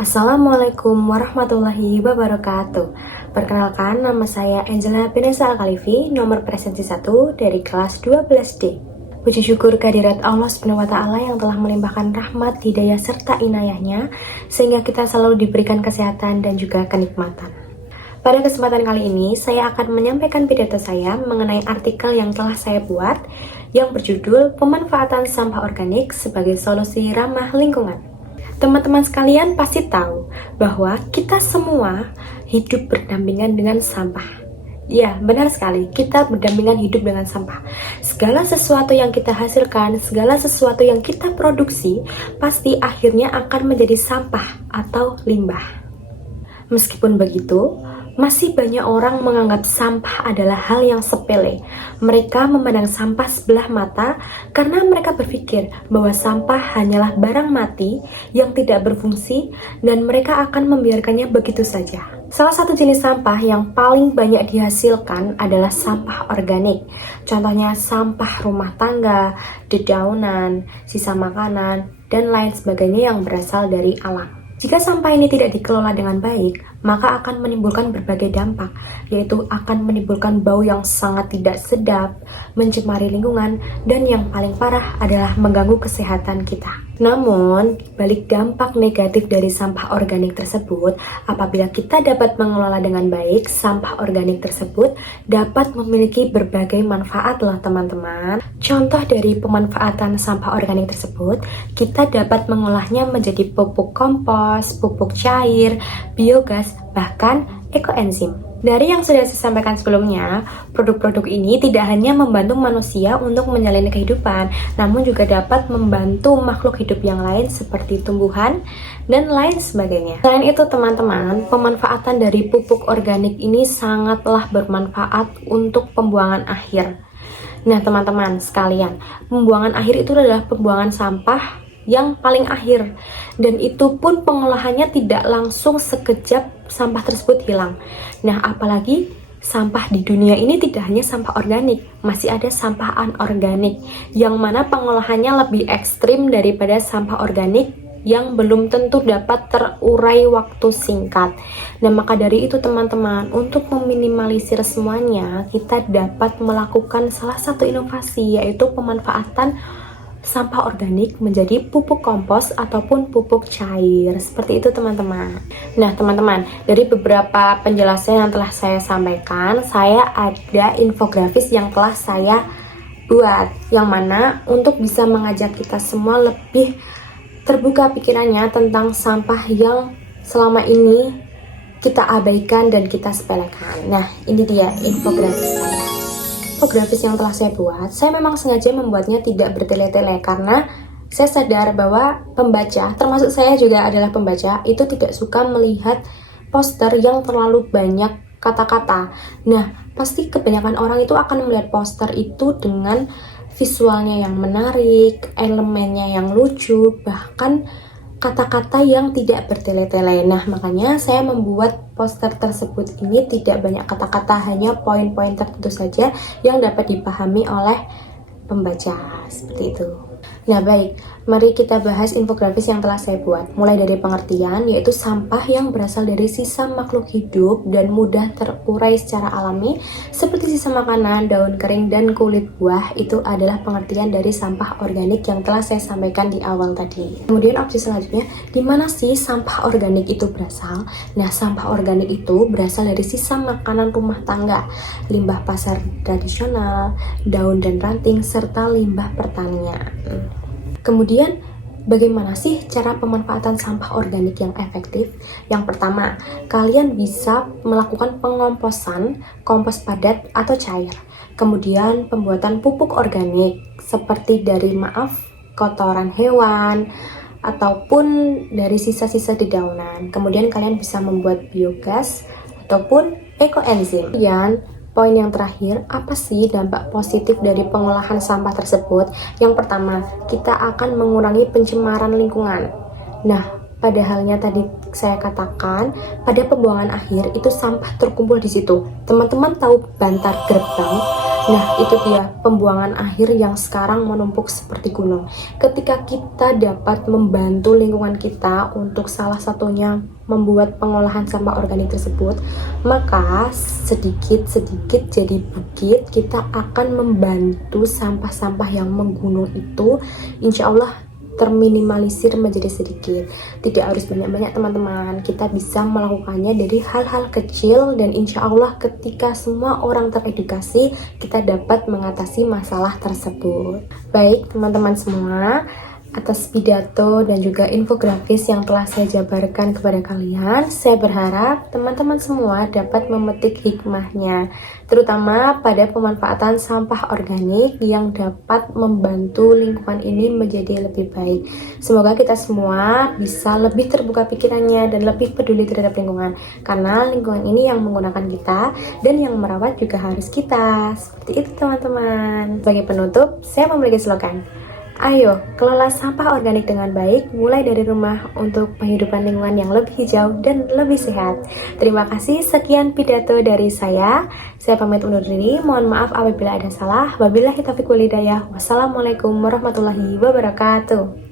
Assalamualaikum warahmatullahi wabarakatuh. Perkenalkan, nama saya Angela Vanessa Al-Khalifi, nomor presensi 1 dari kelas 12D. Puji syukur kehadirat Allah SWT yang telah melimpahkan rahmat, hidayah, serta inayahnya, sehingga kita selalu diberikan kesehatan dan juga kenikmatan. Pada kesempatan kali ini, saya akan menyampaikan pidato saya mengenai artikel yang telah saya buat, yang berjudul Pemanfaatan Sampah Organik sebagai Solusi Ramah Lingkungan. Teman-teman sekalian pasti tahu bahwa kita semua hidup berdampingan dengan sampah. Ya, benar sekali, kita berdampingan hidup dengan sampah. Segala sesuatu yang kita hasilkan, segala sesuatu yang kita produksi, pasti akhirnya akan menjadi sampah atau limbah. Meskipun begitu, masih banyak orang menganggap sampah adalah hal yang sepele. Mereka memandang sampah sebelah mata karena mereka berpikir bahwa sampah hanyalah barang mati yang tidak berfungsi dan mereka akan membiarkannya begitu saja. Salah satu jenis sampah yang paling banyak dihasilkan adalah sampah organik. Contohnya sampah rumah tangga, dedaunan, sisa makanan, dan lain sebagainya yang berasal dari alam. Jika sampah ini tidak dikelola dengan baik, maka akan menimbulkan berbagai dampak, yaitu akan menimbulkan bau yang sangat tidak sedap, mencemari lingkungan, dan yang paling parah adalah mengganggu kesehatan kita. Namun, balik dampak negatif dari sampah organik tersebut, apabila kita dapat mengelola dengan baik, sampah organik tersebut dapat memiliki berbagai manfaat loh teman-teman. Contoh dari pemanfaatan sampah organik tersebut, kita dapat mengolahnya menjadi pupuk kompos, pupuk cair, biogas, bahkan ekoenzim. Dari yang sudah saya sampaikan sebelumnya, produk-produk ini tidak hanya membantu manusia untuk menjalani kehidupan, namun juga dapat membantu makhluk hidup yang lain seperti tumbuhan dan lain sebagainya. Selain itu teman-teman, pemanfaatan dari pupuk organik ini sangatlah bermanfaat untuk pembuangan akhir. Nah teman-teman sekalian, pembuangan akhir itu adalah pembuangan sampah yang paling akhir, dan itu pun pengolahannya tidak langsung sekejap sampah tersebut hilang. Nah apalagi sampah di dunia ini tidak hanya sampah organik, masih ada sampah anorganik yang mana pengolahannya lebih ekstrim daripada sampah organik yang belum tentu dapat terurai waktu singkat. Nah maka dari itu teman-teman, untuk meminimalisir semuanya, kita dapat melakukan salah satu inovasi, yaitu pemanfaatan sampah organik menjadi pupuk kompos ataupun pupuk cair. Seperti itu teman-teman. Nah teman-teman, dari beberapa penjelasan yang telah saya sampaikan, saya ada infografis yang telah saya buat, yang mana untuk bisa mengajak kita semua lebih terbuka pikirannya tentang sampah yang selama ini kita abaikan dan kita sepelekan. Nah ini dia infografis saya. Infografis yang telah saya buat, saya memang sengaja membuatnya tidak bertele-tele karena saya sadar bahwa pembaca, termasuk saya juga adalah pembaca, itu tidak suka melihat poster yang terlalu banyak kata-kata. Nah, pasti kebanyakan orang itu akan melihat poster itu dengan visualnya yang menarik, elemennya yang lucu, bahkan kata-kata yang tidak bertele-tele. Nah, makanya saya membuat poster tersebut ini tidak banyak kata-kata, hanya poin-poin tertentu saja yang dapat dipahami oleh pembaca. Seperti itu. Nah baik, mari kita bahas infografis yang telah saya buat. Mulai dari pengertian, yaitu sampah yang berasal dari sisa makhluk hidup dan mudah terurai secara alami, seperti sisa makanan, daun kering, dan kulit buah. Itu adalah pengertian dari sampah organik yang telah saya sampaikan di awal tadi. Kemudian opsi selanjutnya, di mana sih sampah organik itu berasal? Nah, sampah organik itu berasal dari sisa makanan rumah tangga, limbah pasar tradisional, daun dan ranting, serta limbah pertanian. Kemudian, bagaimana sih cara pemanfaatan sampah organik yang efektif? Yang pertama, kalian bisa melakukan pengomposan, kompos padat atau cair. Kemudian, pembuatan pupuk organik seperti dari kotoran hewan ataupun dari sisa-sisa dedaunan. Kemudian kalian bisa membuat biogas ataupun ekoenzim. Kemudian poin yang terakhir, apa sih dampak positif dari pengolahan sampah tersebut? Yang pertama, kita akan mengurangi pencemaran lingkungan. Nah, pada halnya tadi saya katakan, pada pembuangan akhir itu sampah terkumpul di situ. Teman-teman tahu bantar gerbang? Nah, itu dia pembuangan akhir yang sekarang menumpuk seperti gunung. Ketika kita dapat membantu lingkungan kita untuk salah satunya membuat pengolahan sampah organik tersebut, maka sedikit-sedikit jadi bukit, kita akan membantu sampah-sampah yang menggunung itu, insya Allah terminimalisir menjadi sedikit. Tidak harus banyak-banyak teman-teman, kita bisa melakukannya dari hal-hal kecil, dan insya Allah ketika semua orang teredukasi, kita dapat mengatasi masalah tersebut. Baik teman-teman semua, atas pidato dan juga infografis yang telah saya jabarkan kepada kalian, saya berharap teman-teman semua dapat memetik hikmahnya, terutama pada pemanfaatan sampah organik yang dapat membantu lingkungan ini menjadi lebih baik. Semoga kita semua bisa lebih terbuka pikirannya dan lebih peduli terhadap lingkungan, karena lingkungan ini yang menggunakan kita dan yang merawat juga harus kita. Seperti itu teman-teman. Sebagai penutup, saya memiliki slogan, ayo, kelola sampah organik dengan baik, mulai dari rumah untuk penghidupan lingkungan yang lebih hijau dan lebih sehat. Terima kasih, sekian pidato dari saya. Saya pamit undur diri, mohon maaf apabila ada salah. Wabillahi taufiq wal hidayah. Wassalamualaikum warahmatullahi wabarakatuh.